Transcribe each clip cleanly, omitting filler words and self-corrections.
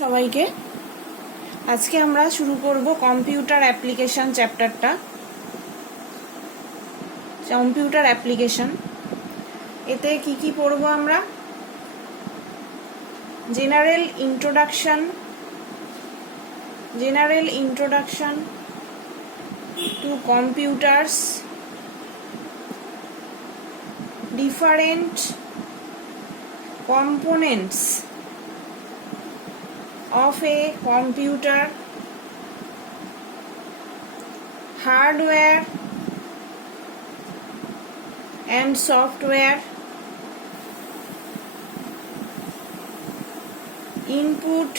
সবাইকে আজকে আমরা শুরু করব কম্পিউটার অ্যাপ্লিকেশন চ্যাপ্টারটা। কম্পিউটার অ্যাপ্লিকেশন, এতে কি কি পড়বো আমরা? General introduction to computers, different components of a computer, hardware and software, input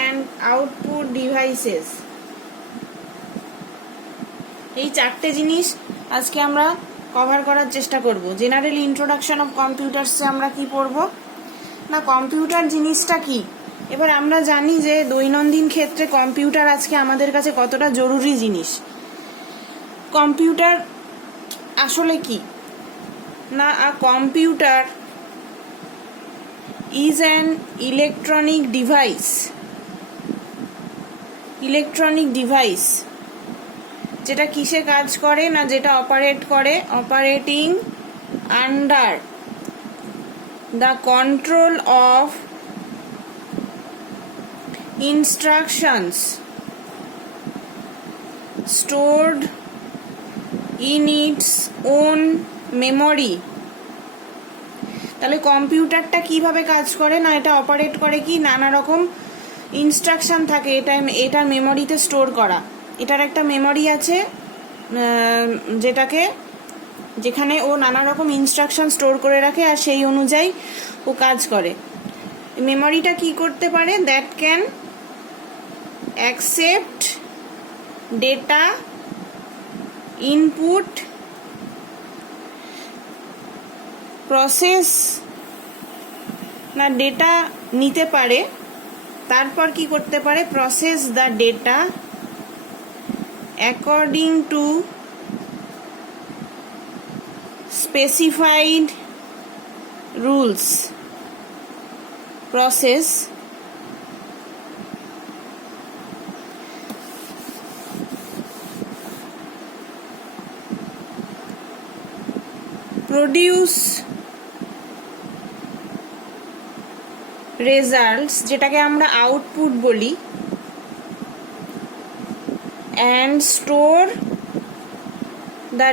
and output devices। এই চারটে জিনিস আজকে আমরা কভার করার চেষ্টা করব। জেনারেল ইন্ট্রোডাকশন অফ কম্পিউটারসে আমরা কি পড়ব না, কম্পিউটার জিনিসটা কি। এবার আমরা জানি যে দৈনন্দিন ক্ষেত্রে কম্পিউটার আজকে আমাদের কাছে কতটা জরুরি জিনিস। কম্পিউটার আসলে কি না, computer is an electronic device যেটা কিসে কাজ করে না, যেটা operating under the control of instructions stored in its own memory। তাহলে কম্পিউটারটা কিভাবে কাজ করে না, এটা অপারেট করে কি, নানা রকম ইনস্ট্রাকশন থাকে এটা মেমোরিতে স্টোর করা। এটার একটা মেমোরি আছে যেখানে ও নানা রকম ইনস্ট্রাকশন স্টোর করে রাখে আর সেই অনুযায়ী ও কাজ করে। মেমোরিটা কি করতে পারে? That can accept data input, process না ডেটা নিতে পারে, তারপর কি করতে পারে? Process the data according to specified rules, process produce results, যেটাকে আমরা আউটপুট বলি, and store the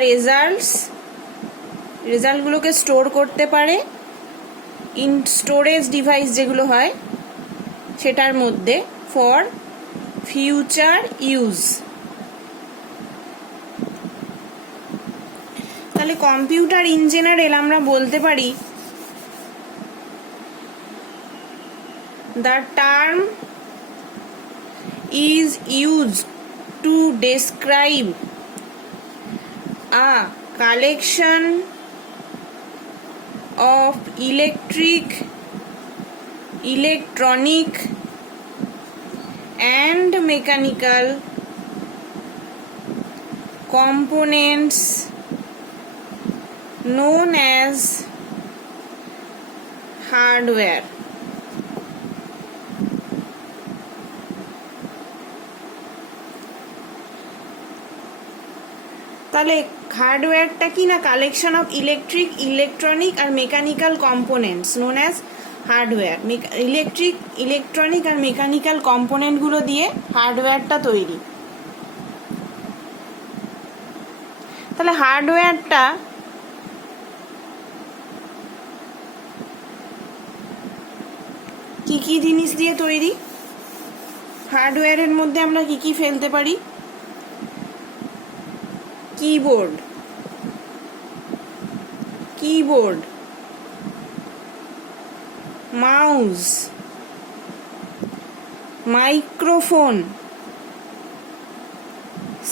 রেজাল্টগুলোকে স্টোর করতে পারে ইন স্টোরেজ ডিভাইস যেগুলো হয় সেটার মধ্যে, ফর ফিউচার ইউজ। তাহলে কম্পিউটার ইন জেনারেল আমরা বলতে পারি the term is used to describe a collection of electronic and mechanical components known as hardware। তাহলে হার্ডওয়্যারটা কি না, কালেকশন অফ ইলেকট্রনিক আর mechanical components known as hardware. Electronic আর মেকানিক্যাল কম্পোনেন্টগুলো দিয়ে হার্ডওয়্যারটা তৈরি। তাহলে হার্ডওয়্যারটা কি কি জিনিস দিয়ে তৈরি? হার্ডওয়্যারের মধ্যে আমরা কি কি ফেলতে পারি? কিবোর্ড, মাউস, মাইক্রোফোন,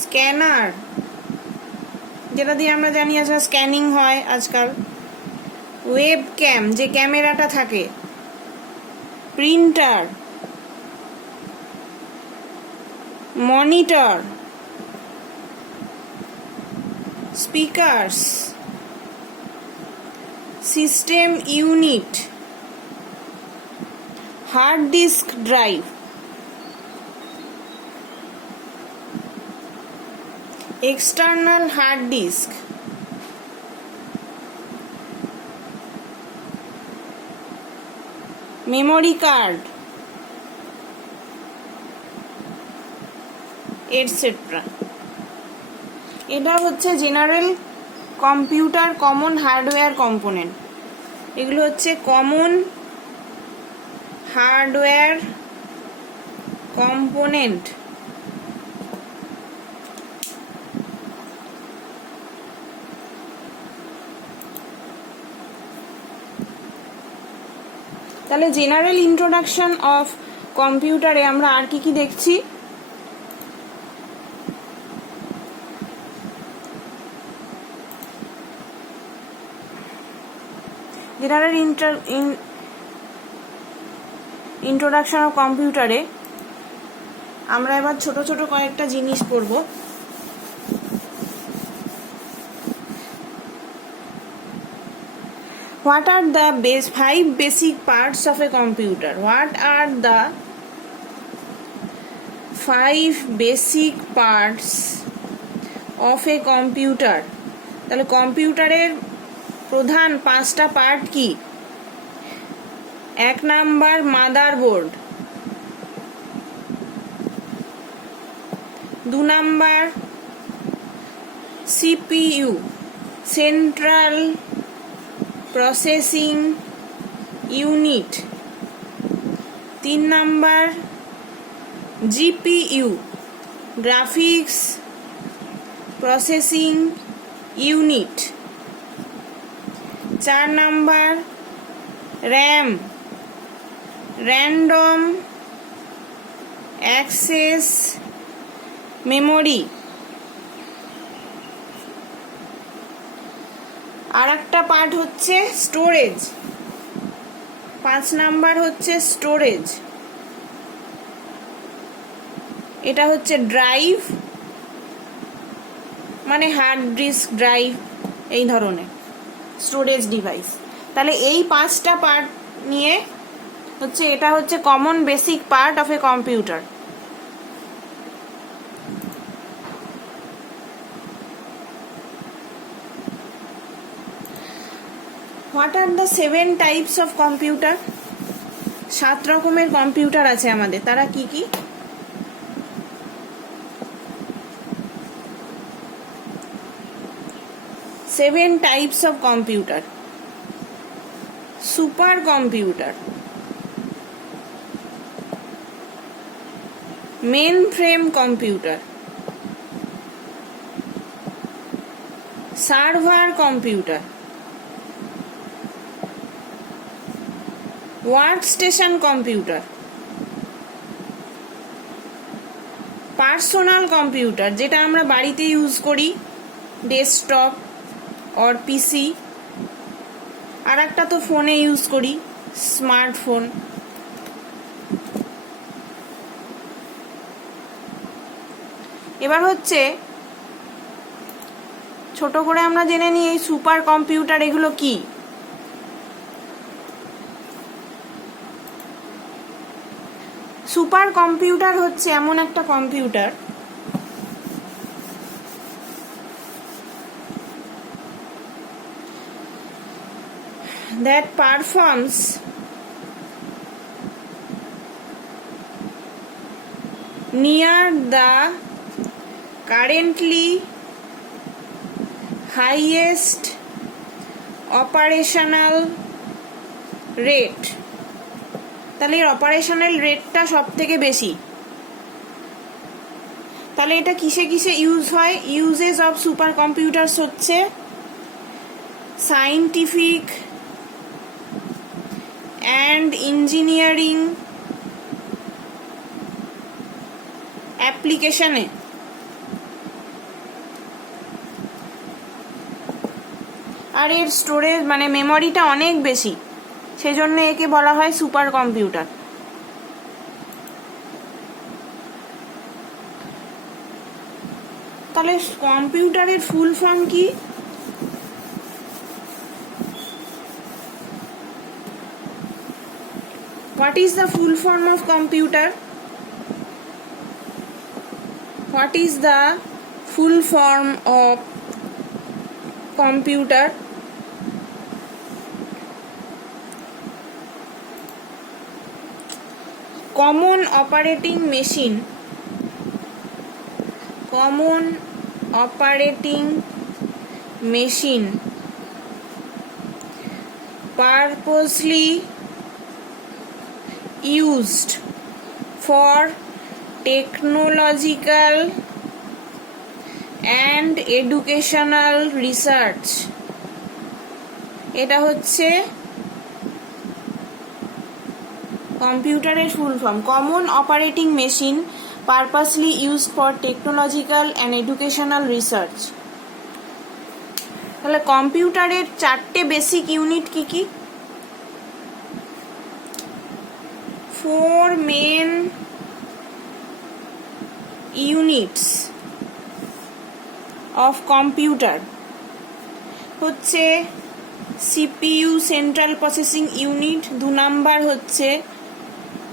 স্ক্যানার যেটা দিয়ে আমরা জানি আজকাল স্ক্যানিং হয় আজকাল, ওয়েব ক্যাম যে ক্যামেরাটা থাকে, printer, monitor, speakers, system unit, hard disk drive, external hard disk, memory card, etcetera. এটা হচ্ছে general computer common hardware component. এগুলো হচ্ছে কমন হার্ডওয়্যার কম্পোনেন্ট। তাহলে জেনারেল ইন্ট্রোডাকশন অফ কম্পিউটারে আমরা আর কি কি দেখছি? জেনারেল ইন্ট্রোডাকশন অফ কম্পিউটারে আমরা এবার ছোট ছোট কয়েকটা জিনিস পড়ব। What are the 5 basic parts of a computer? What are the 5 basic parts of a computer? তাহলে কম্পিউটারের প্রধান 5টা পার্ট কি? 1 number motherboard, 2 number CPU central processing unit, 3 number GPU graphics processing unit, 4 number RAM random access memory. আর একটা part হচ্ছে স্টোরেজ, 5 নাম্বার হচ্ছে স্টোরেজ। এটা হচ্ছে ড্রাইভ, মানে হার্ড ডিস্ক ড্রাইভ, এই ধরনের স্টোরেজ ডিভাইস। তাহলে এই 5টা পার্ট নিয়ে হচ্ছে এটা হচ্ছে common basic part of a computer. What are the 7 types of computer? 7 রকমের কম্পিউটার আছে আমাদের, তারা কি কি? Seven types of computer. Super computer, mainframe computer, server computer, workstation computer, personal computer যেটা আমরা বাড়িতে ইউজ করি, ডেস্কটপ অর পিসি, আর একটা তো ফোনে ইউজ করি, স্মার্টফোন। এবার হচ্ছে ছোট করে আমরা জেনে নিই এই সুপার কম্পিউটার এগুলো কি। সুপার কম্পিউটার হচ্ছে এমন একটা computer that performs near the currently highest operational rate। তাহলে এর অপারেশনাল রেটটা সব থেকে বেশি। তাহলে এটা কিসে কিসে ইউজ হয়? ইউজেস অফ সুপার কম্পিউটারস হচ্ছে সায়েন্টিফিক অ্যান্ড ইঞ্জিনিয়ারিং অ্যাপ্লিকেশনে, আর এর স্টোরেজ মানে মেমোরিটা অনেক বেশি, সেজন্য একে বলা হয় সুপার কম্পিউটার। তাহলে কম্পিউটারের ফুল ফর্ম কি? What is the full form of computer? What is the full form of computer? Common operating machine. Common operating machine purposely used for technological and educational research. এটা হচ্ছে কম্পিউটারের full form, common operating machine purposely used for technological and educational research. তাহলে কম্পিউটারের 4টে basic unit কি কি? 4 main units of computer হচ্ছে CPU central processing unit, 2 নাম্বার হচ্ছে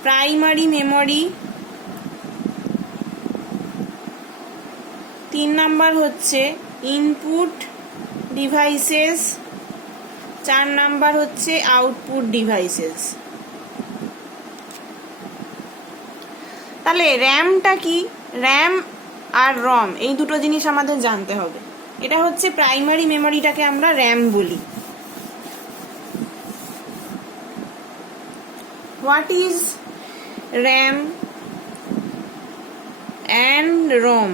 প্রাইমারি মেমোরি, 3 নাম্বার হচ্ছে ইনপুট ডিভাইসেস, 4 নাম্বার হচ্ছে আউটপুট ডিভাইসেস। তাহলে র্যামটা কি? র্যাম আর রম এই দুটো জিনিস আমাদের জানতে হবে। এটা হচ্ছে প্রাইমারি মেমোরিটাকে আমরা র্যাম বলি। হোয়াট ইজ র্যাম অ্যান্ড রম?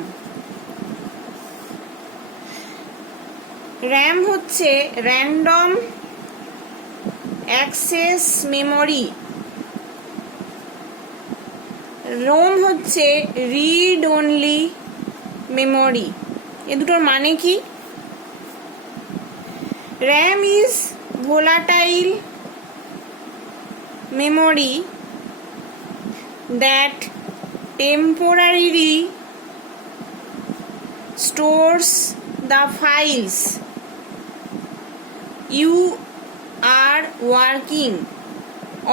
র্যাম হচ্ছে র্যান্ডম অ্যাক্সেস মেমোরি, রোম হচ্ছে রিড অনলি মেমোরি। এ দুটোর মানে কি? RAM is volatile memory that temporarily stores the files you are working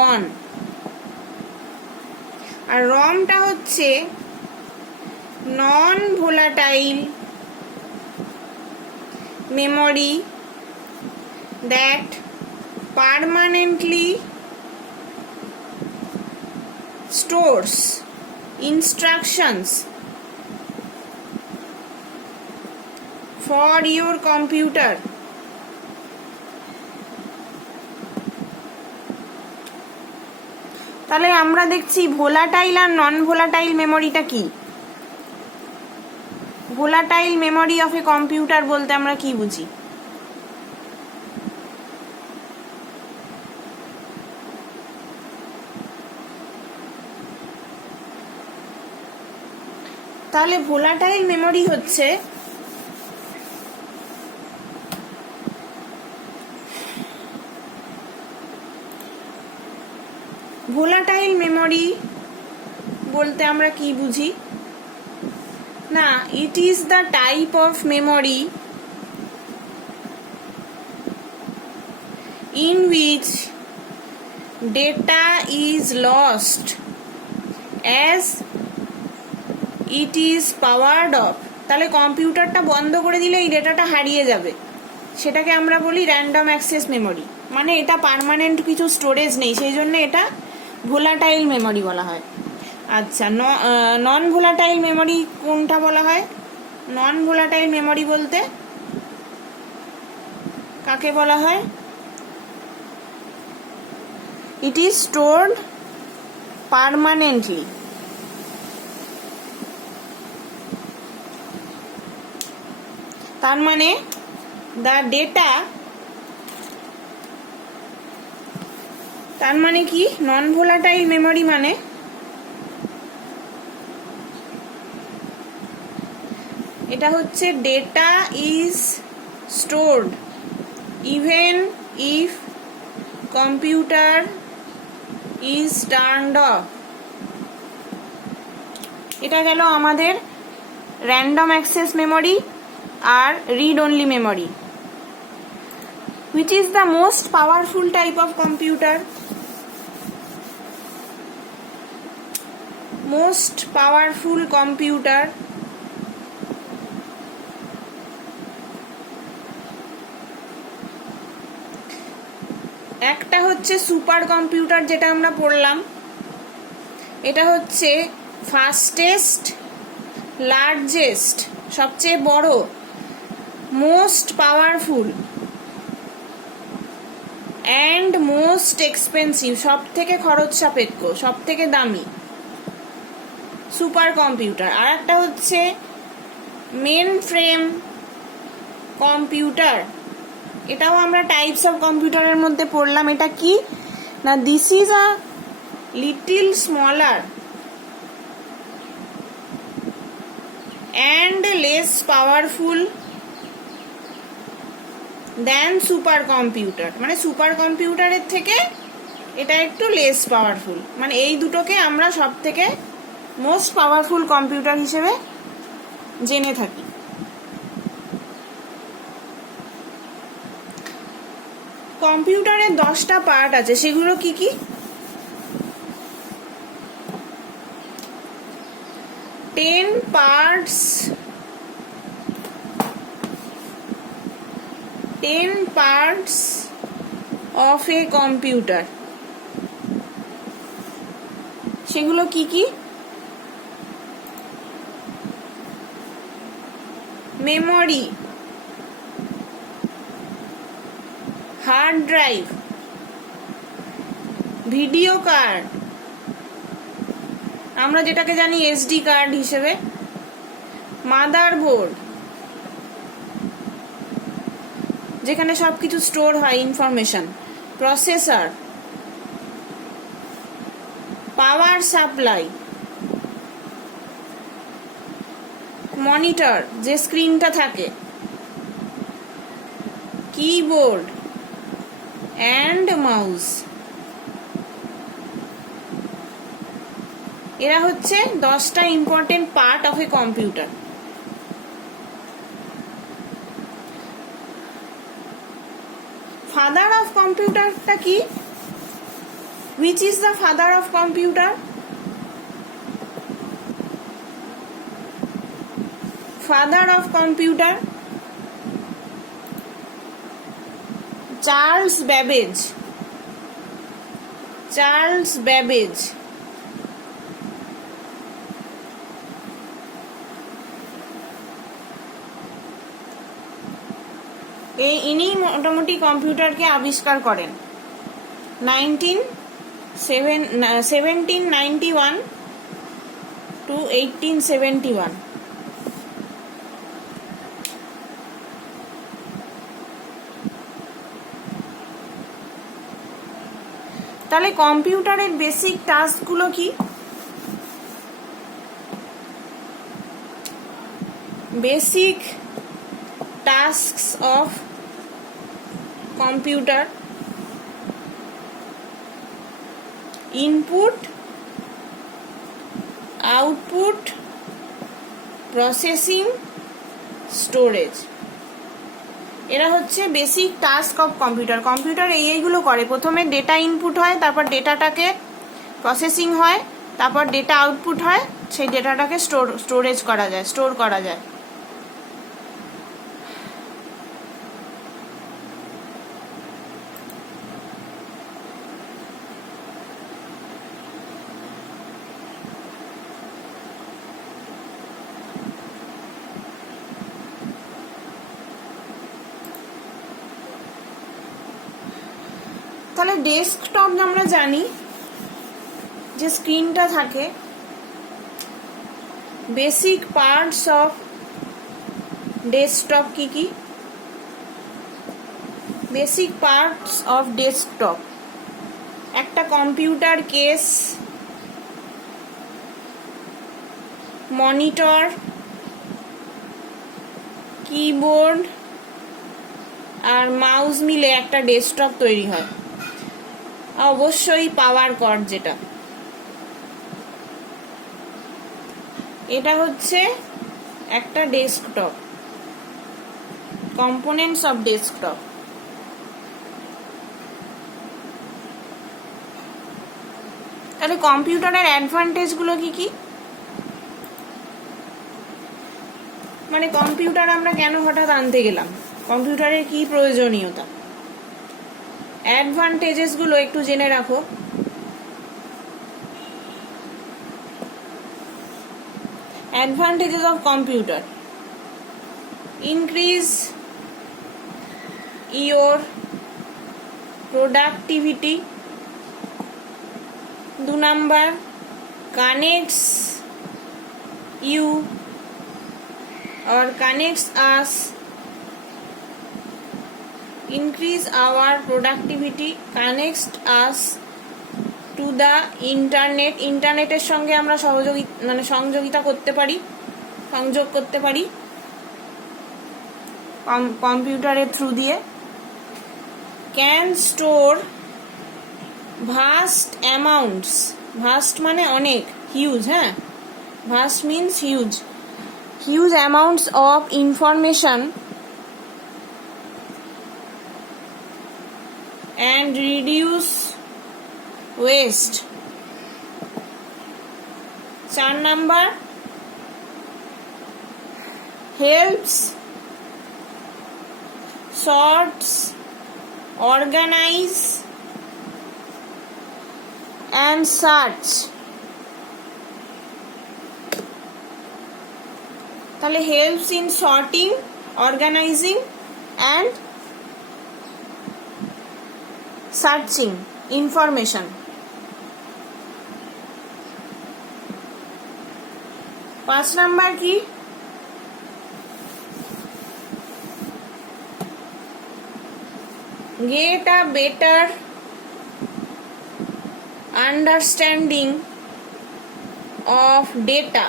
on. আর রমটা হচ্ছে non volatile memory that permanently stores instructions for your computer. তাহলে আমরা দেখছি ভোলাটাইল আর নন ভোলাটাইল মেমোরিটা কি? Volatile memory of a computer বলতে আমরা কি বুঝি? তাহলে ভোলাটাইল মেমোরি হচ্ছে ভোলাটাইল মেমোরি বলতে আমরা কি বুঝি? না, it is the type of memory in which data is lost as it is powered off. তাহলে কম্পিউটারটা বন্ধ করে দিলে এই ডেটাটা হারিয়ে যাবে, সেটাকে আমরা বলি র্যান্ডম অ্যাক্সেস মেমোরি। মানে এটা পার্মানেন্ট কিছু স্টোরেজ নেই, সেই জন্য এটা ভোলাটাইল মেমোরি বলা হয়। আচ্ছা, নন ভোলাটাইল মেমোরি কোনটা বলা হয়? নন ভোলাটাইল মেমোরি বলতে কাকে বলা হয়? It is stored permanently. তার মানে দ্য ডেটা, তার মানে কি নন ভোলাটাইল মেমোরি মানে এটা হচ্ছে data is stored even if computer is turned off. এটা গেল আমাদের র্যান্ডম অ্যাক্সেস মেমোরি আর read only memory. Which is the most powerful type of computer? Most powerful computer, একটা হচ্ছে সুপার কম্পিউটার যেটা আমরা পড়লাম, এটা হচ্ছে ফাস্টেস্ট, লার্জেস্ট সবচেয়ে বড়, most powerful and most expensive সব থেকে খরচ সাপেক্ষ, সব থেকে দামি সুপার কম্পিউটার। আর একটা হচ্ছে মেন ফ্রেম কম্পিউটার, এটাও আমরা টাইপস অফ কম্পিউটারের মধ্যে পড়লাম। এটা কি না, this is a little smaller and less powerful then super computer, মানে সুপার কম্পিউটারের থেকে এটা একটু লেস পাওয়ারফুল, মানে এই দুটোকে আমরা সব থেকে মোস্ট পাওয়ারফুল কম্পিউটার হিসেবে জেনে থাকি। কম্পিউটারের 10টা পার্ট আছে, সেগুলো কি কি? 10 parts, 10 parts of a computer, সেগুলো কি কি? Memory, hard drive, video card, আমরা যেটাকে জানি এসডি কার্ড হিসেবে, মাদারবোর্ড যেখানে সবকিছু স্টোর হয় information, processor, power supply, monitor যে স্ক্রিনটা থাকে, কিবোর্ড অ্যান্ড মাউস। এরা হচ্ছে 10টা important part of a computer. Father of কম্পিউটারটা কি? Which is the father of computer? Father of computer Charles Babbage. Charles Babbage ইনি মোটামুটি কম্পিউটারকে আবিষ্কার করেন 1791 to 1871। তাহলে কম্পিউটারের বেসিক টাস্কগুলো কি? Basic tasks of computer: input, output, processing, storage. এরা হচ্ছে basic task of computer. Computer এইগুলো করে। প্রথমে ডেটা ইনপুট হয়, তারপর ডেটাটাকে প্রসেসিং হয়, তারপর ডেটা আউটপুট হয়, সেই ডেটাটাকে স্টোরেজ করা যায়, স্টোর করা যায়। তাহলে ডেস্কটপ আমরা জানি যে স্ক্রিনটা থাকে। বেসিক পার্টস অফ ডেস্কটপ কি কি? বেসিক পার্টস অফ ডেস্কটপ: একটা কম্পিউটার কেস, মনিটর, কিবোর্ড আর মাউস মিলে একটা ডেস্কটপ তৈরি হয়। অবশ্যই পাওয়ার কর্ড, যেটা এটা হচ্ছে একটা ডেস্কটপ, কম্পোনেন্টস অফ ডেস্কটপ। তাহলে কম্পিউটারের অ্যাডভান্টেজগুলো কি কি, মানে কম্পিউটার আমরা কেন হঠাৎ আনতে গেলাম, কম্পিউটারের কি প্রয়োজনীয়তা, অ্যাডভান্টেজেসগুলো একটু জেনে রাখো। Advantages of computer: increase your productivity. 2 number, connects you or connects us, increase our productivity, connects us to the internet, ইন্টারনেটের সঙ্গে আমরা সংযোগ করতে পারি কম্পিউটারের থ্রু দিয়ে। Can store vast amounts, vast মানে অনেক, হিউজ, হ্যাঁ, vast means huge, huge amounts of information and reduce waste. 4 number, helps sorts, organize and search. তাহলে helps in sorting, organizing and searching information. 5 নাম্বার কি, get a better understanding of data,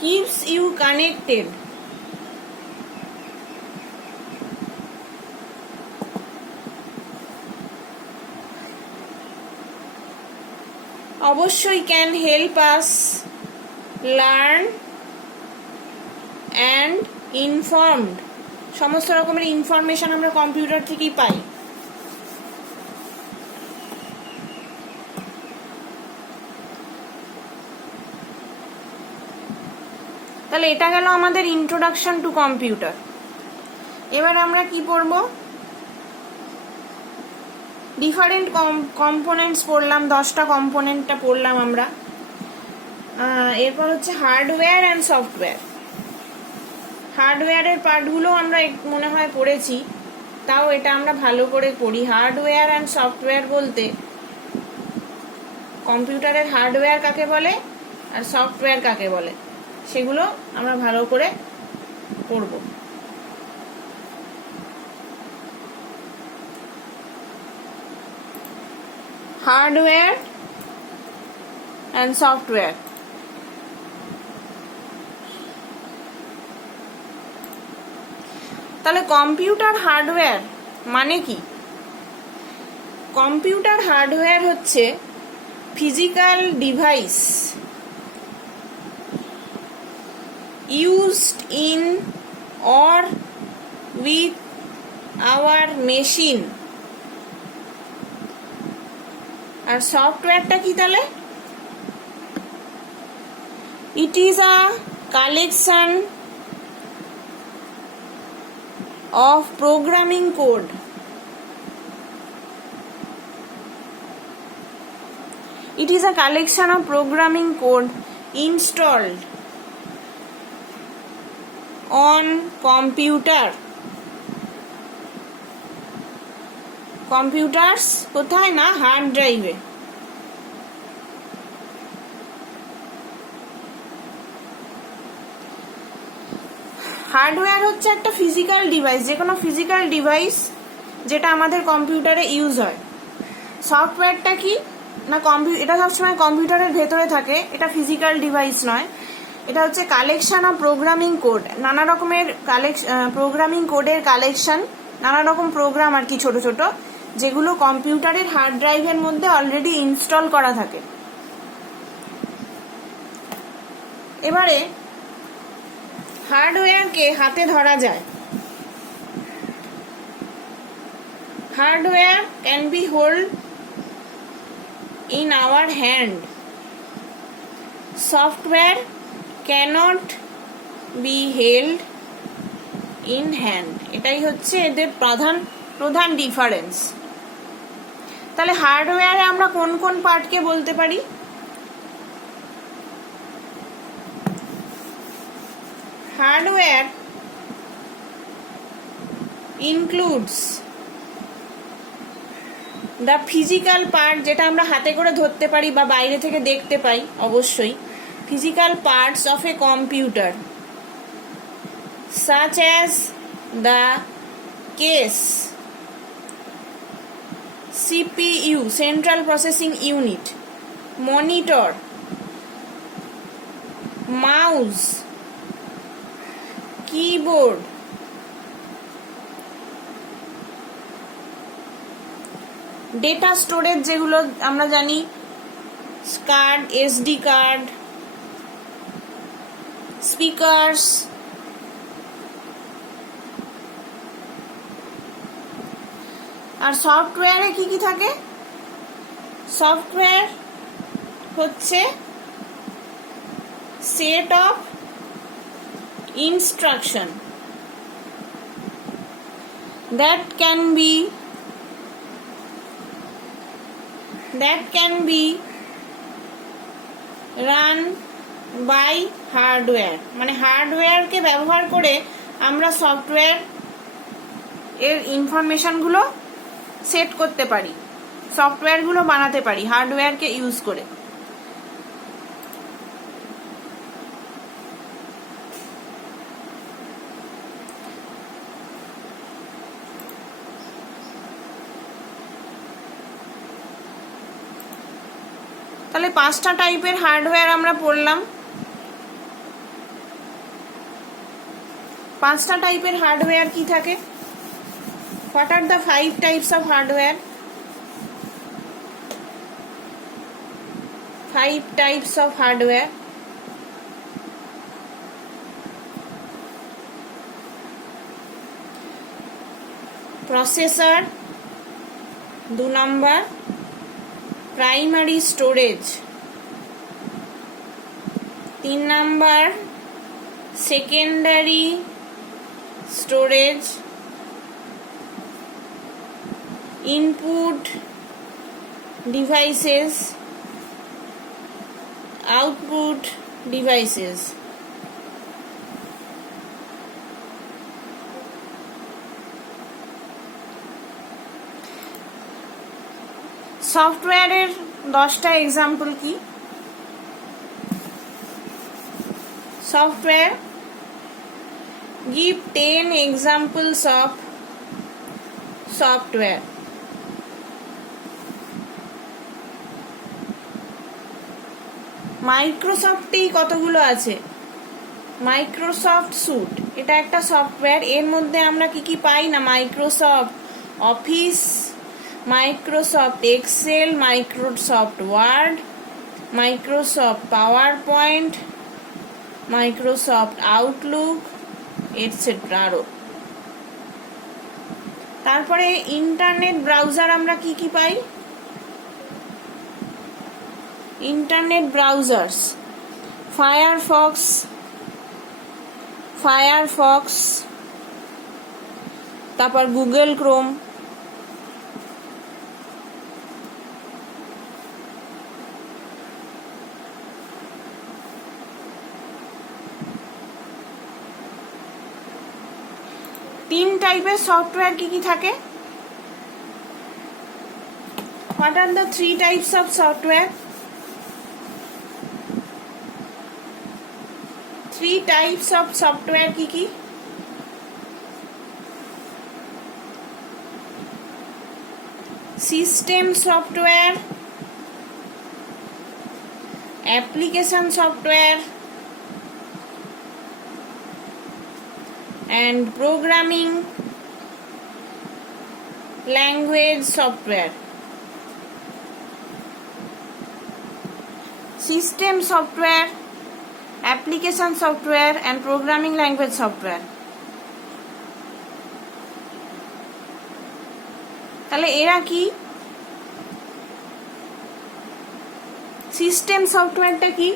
keeps you connected, অবশ্যই can help us learn and informed, সমস্ত রকমের ইনফরমেশন আমরা কম্পিউটার থেকেই পাই। তাহলে এটা গেল আমাদের ইন্ট্রোডাকশন টু কম্পিউটার। এবার আমরা কি পড়বো, ডিফারেন্ট কম্পোনেন্টস পড়লাম, 10টা কম্পোনেন্টটা পড়লাম আমরা। এরপর হচ্ছে হার্ডওয়্যার অ্যান্ড সফটওয়্যার। হার্ডওয়্যারের পার্টগুলো আমরা মনে হয় পড়েছি, তাও এটা আমরা ভালো করে পড়ি। হার্ডওয়্যার অ্যান্ড সফটওয়্যার বলতে কম্পিউটারের হার্ডওয়্যার কাকে বলে আর সফটওয়্যার কাকে বলে সেগুলো আমরা ভালো করে পড়ব। Hardware and software. তাহলে কম্পিউটার হার্ডওয়্যার মানে কি? কম্পিউটার হার্ডওয়্যার হচ্ছে physical device used in or with our machine। আর সফটওয়্যারটা কি তাহলে? It is a collection of programming code It is a collection of programming code installed on computer computers কোথায় না হার্ড ড্রাইভে। হার্ডওয়্যার হচ্ছে একটা ফিজিক্যাল ডিভাইস, যে কোনো ফিজিক্যাল ডিভাইস যেটা আমাদের কম্পিউটারে ইউজ হয়। সফটওয়্যারটা কি না, এটা সবসময় কম্পিউটারের ভেতরে থাকে, এটা ফিজিক্যাল ডিভাইস নয়। এটা হচ্ছে কালেকশন অফ প্রোগ্রামিং কোড, নানা রকমের প্রোগ্রামিং কোডের কালেকশন, নানা রকম প্রোগ্রাম আর কি, ছোট ছোট, যেগুলো কম্পিউটারের হার্ড ড্রাইভের মধ্যে অলরেডি ইনস্টল করা থাকে। এবারে হার্ডওয়্যারকে হাতে ধরা যায়। Hardware can be held in our hand. Software cannot be held in hand. এটাই হচ্ছে এদের প্রধান ডিফারেন্স। তাহলে হার্ডওয়্যারে আমরা কোন কোন পার্টকে বলতে পারি? Hardware includes the physical part, যেটা আমরা হাতে করে ধরতে পারি বা বাইরে থেকে দেখতে পাই, অবশ্যই physical parts of a computer such as the case, CPU central processing unit, monitor, mouse, keyboard, data storage যেগুলো আমরা জানি, কার্ড, এসডি কার্ড, স্পিকার্স, আর সফটওয়্যারে কি কি থাকে? সফটওয়্যার হচ্ছে set of instruction that can be run by hardware, মানে হার্ডওয়্যারকে ব্যবহার করে আমরা সফটওয়্যার এর ইনফরমেশনগুলো সেট করতে পারি, সফটওয়্যারগুলো বানাতে পারি হার্ডওয়্যারকে ইউজ করে। তাহলে 5টা টাইপের হার্ডওয়্যার আমরা পড়লাম। 5টা টাইপের হার্ডওয়্যার কি থাকে? What are the 5 types of hardware? 5 types of hardware. Processor, 2 number. Primary storage, 3 number. Secondary storage, input devices, output devices. সফটওয়্যারের 10টা এক্সাম্পল কি? Software, give 10 examples of software. মাইক্রোসফটেই কতগুলো আছে? মাইক্রোসফট স্যুট, এটা একটা সফটওয়্যার। এর মধ্যে আমরা কি কি পাই না? Microsoft Office, Microsoft Excel, Microsoft Word, Microsoft PowerPoint, Microsoft Outlook, etcetera. আরো তারপরে ইন্টারনেট ব্রাউজার আমরা কি কি পাই? ইন্টারনেট ব্রাউজার্স, ফায়ারফক্স, তারপর গুগল ক্রোম, তিন টাইপের সফটওয়্যার কি কি থাকে? What are the 3 types of software? 3 types of software কি কি? System software, application software, and programming language software. System software, application software and programming language software. তাহলে এরা কি? সিস্টেম সফটওয়্যারটা কি?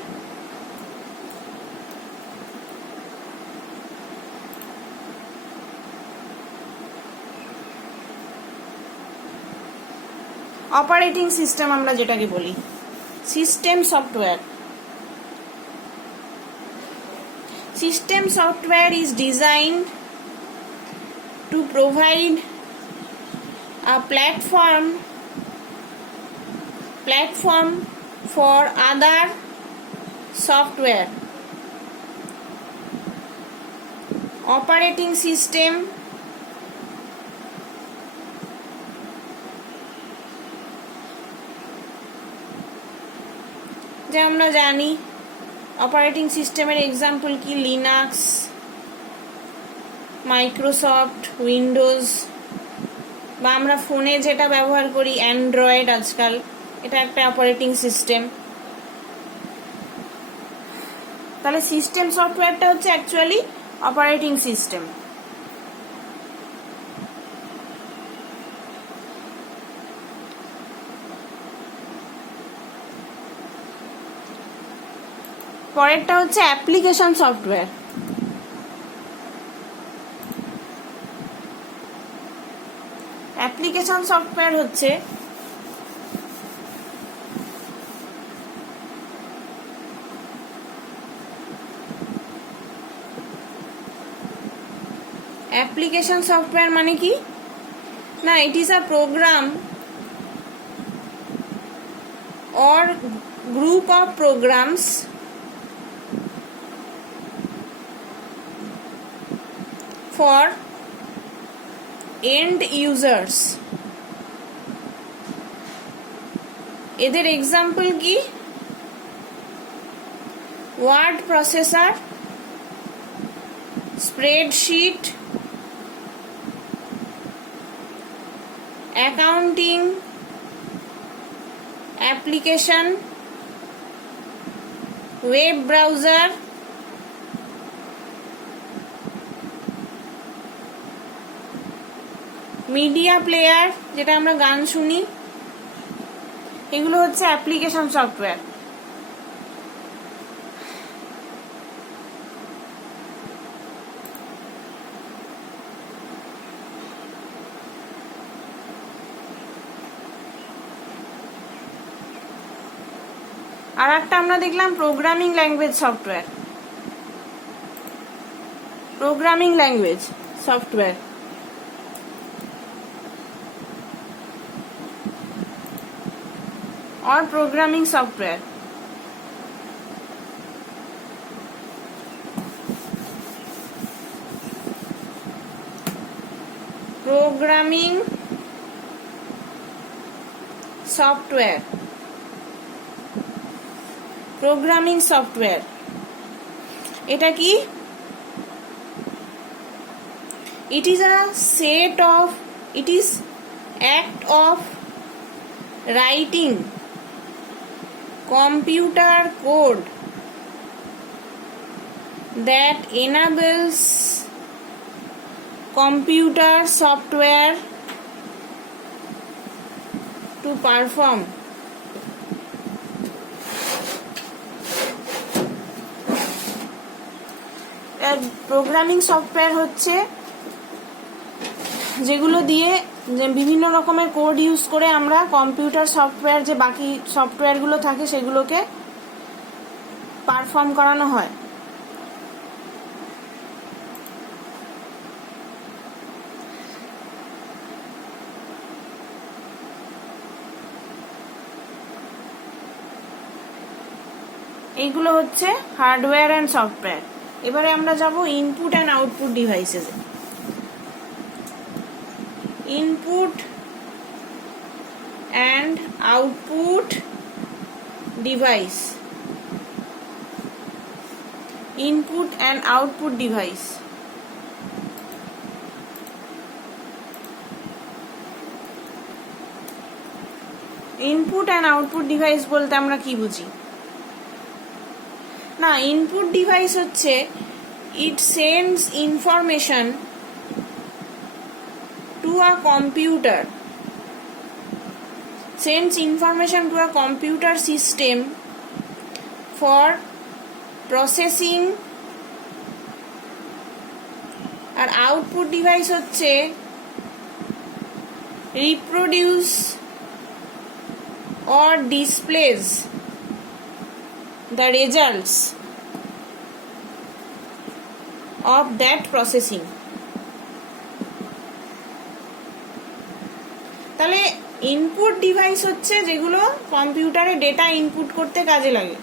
অপারেটিং সিস্টেম আমরা যেটাকে বলি, system software. System software is designed to provide a platform for other software. Operating system যে আমরা জানি অপারেটিং সিস্টেমের এক্সাম্পল কি? লিনাক্স, মাইক্রোসফট, উইন্ডোজ, বা আমরা ফোনে যেটা ব্যবহার করি অ্যান্ড্রয়েড আজকাল, এটা একটা অপারেটিং সিস্টেম। তাহলে সিস্টেম সফটওয়্যারটা হচ্ছে অ্যাকচুয়ালি অপারেটিং সিস্টেম। পরেরটা হচ্ছে অ্যাপ্লিকেশন সফটওয়্যার। অ্যাপ্লিকেশন সফটওয়্যার হচ্ছে অ্যাপ্লিকেশন সফটওয়্যার মানে কি না, it is a program or group of programs for end users. এদের এক্সাম্পল কি? Word processor, spreadsheet, accounting application, web browser, media player যেটা আমরা গান শুনি, এগুলো হচ্ছে অ্যাপ্লিকেশন সফটওয়্যার। আর একটা আমরা দেখলাম programming language software. Programming language software और programming software. Programming software, programming software এটা কি? it is a set of, it is act of writing computer code that enables computer software to perform programming software হচ্ছে যেগুলো দিয়ে যে বিভিন্ন রকমের code use করে আমরা কম্পিউটার সফটওয়্যার যে বাকি সফটওয়্যারগুলো থাকে সেগুলোকে পারফর্ম করানো হয়। এইগুলো হচ্ছে হার্ডওয়্যার অ্যান্ড সফটওয়্যার। এবারে আমরা যাব ইনপুট অ্যান্ড আউটপুট ডিভাইসেসে। Input and output device, input and output device। Input and output device বলতে আমরা কি বুঝি? না, ইনপুট ডিভাইস হচ্ছে it sends information to a computer sends information to a computer system for processing, আর output device হচ্ছে reproduce or displays the results of that processing. তাহলে input device হচ্ছে যেগুলো কম্পিউটারে ডেটা ইনপুট করতে কাজে লাগে,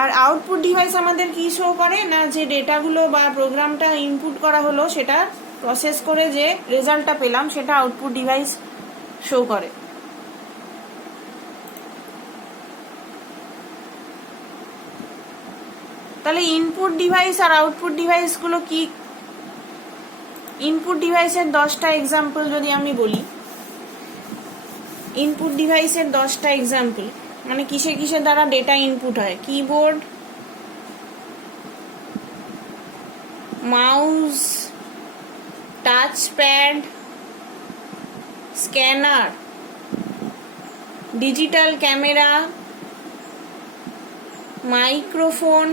আর আউটপুট ডিভাইস আমাদের কি শো করে না, যে ডেটাগুলো বা প্রোগ্রামটা ইনপুট করা হলো সেটা প্রসেস করে যে রেজাল্টটা পেলাম সেটা আউটপুট ডিভাইস শো করে। তাহলে ইনপুট ডিভাইস আর আউটপুট ডিভাইসগুলো কি? ইনপুট ডিভাইসের 10টা এক্সাম্পল যদি আমি বলি, ইনপুট ডিভাইসের 10টা এক্সাম্পল মানে কিসে কিসে দ্বারা ডেটা ইনপুট হয়: keyboard, mouse, touchpad, scanner, digital camera, microphone,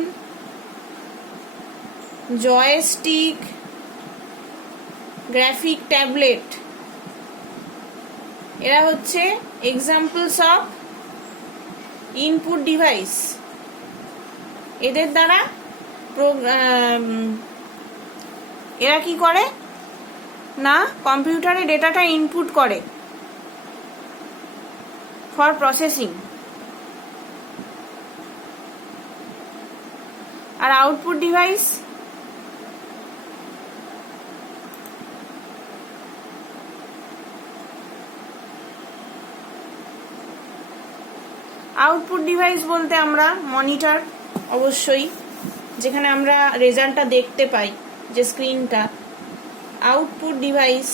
joystick, graphic tablet. এরা হচ্ছে এক্সাম্পলস অফ ইনপুট ডিভাইস। এদের দ্বারা এরা কি করে না, কম্পিউটারে ডেটাটা ইনপুট করে ফর প্রসেসিং। আর আউটপুট ডিভাইস আউটপুট ডিভাইস বলতে আমরা মনিটর, অবশ্যই, যেখানে আমরা রেজাল্টটা দেখতে পাই, যে স্ক্রিনটা। আউটপুট ডিভাইস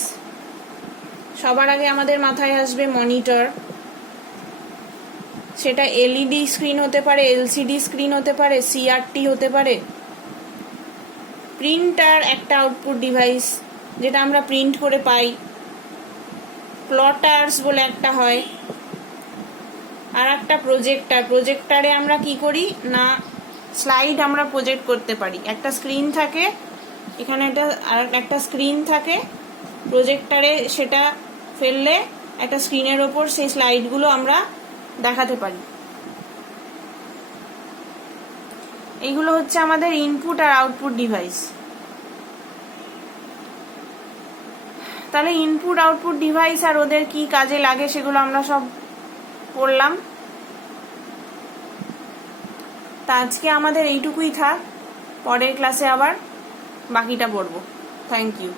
সবার আগে আমাদের মাথায় আসবে মনিটর। সেটা এলইডি স্ক্রিন হতে পারে, এলসিডি স্ক্রিন হতে পারে, সিআরটি হতে পারে। প্রিন্টার একটা আউটপুট ডিভাইস, যেটা আমরা প্রিন্ট করে পাই। প্লটার্স বলে একটা হয়। আর একটা প্রজেক্টার। প্রজেক্টারে আমরা কি করি না, স্লাইড আমরা প্রজেক্ট করতে পারি। একটা স্ক্রিন থাকে, এখানে একটা স্ক্রিন থাকে, প্রজেক্টারে সেটা ফেললে একটা স্ক্রিনের ওপর সেই স্লাইডগুলো আমরা দেখাতে পারি। এইগুলো হচ্ছে আমাদের ইনপুট আর আউটপুট ডিভাইস। তাহলে ইনপুট আউটপুট ডিভাইস আর ওদের কি কাজে লাগে সেগুলো আমরা সব পড়লাম। তা আজকে আমাদের এইটুকুই থাক, পরের ক্লাসে আবার বাকিটা পড়বো। Thank you.